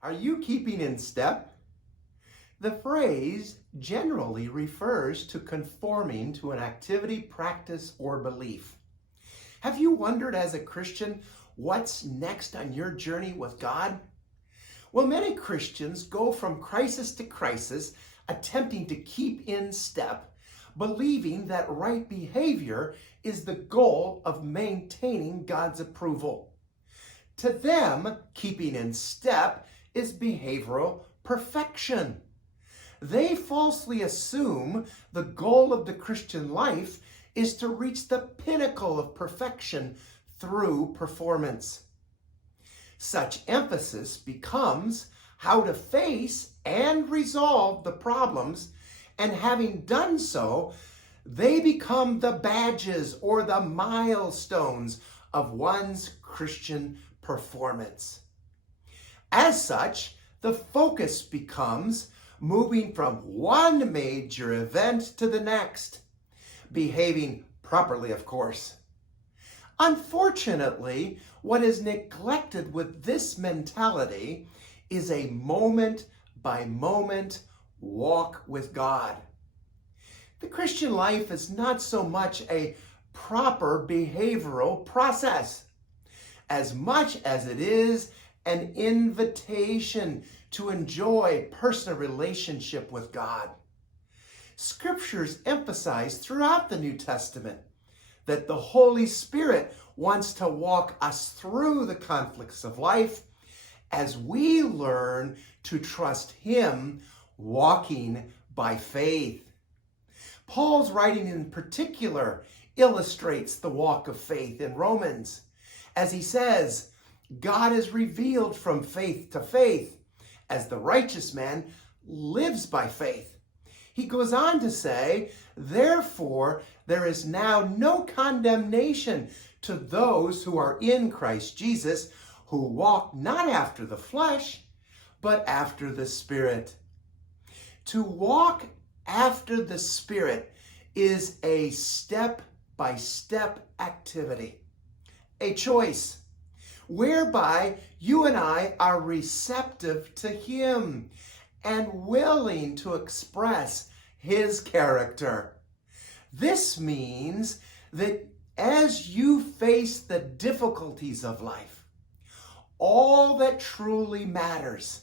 Are you keeping in step? The phrase generally refers to conforming to an activity, practice, or belief. Have you wondered as a Christian what's next on your journey with God? Well, many Christians go from crisis to crisis, attempting to keep in step, believing that right behavior is the goal of maintaining God's approval. To them, keeping in step is behavioral perfection. They falsely assume the goal of the Christian life is to reach the pinnacle of perfection through performance. Such emphasis becomes how to face and resolve the problems, and having done so, they become the badges or the milestones of one's Christian performance. As such, the focus becomes moving from one major event to the next, behaving properly, of course. Unfortunately, what is neglected with this mentality is a moment-by-moment walk with God. The Christian life is not so much a proper behavioral process, as much as it is an invitation to enjoy personal relationship with God. Scriptures emphasize throughout the New Testament that the Holy Spirit wants to walk us through the conflicts of life as we learn to trust Him, walking by faith. Paul's writing in particular illustrates the walk of faith in Romans, as he says, God is revealed from faith to faith, as the righteous man lives by faith. He goes on to say, therefore, there is now no condemnation to those who are in Christ Jesus, who walk not after the flesh, but after the Spirit. To walk after the Spirit is a step-by-step activity, a choice, whereby you and I are receptive to Him and willing to express His character. This means that as you face the difficulties of life, all that truly matters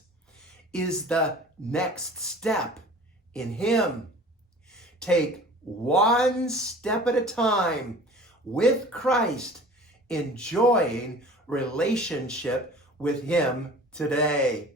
is the next step in Him. Take one step at a time with Christ, enjoying relationship with Him today.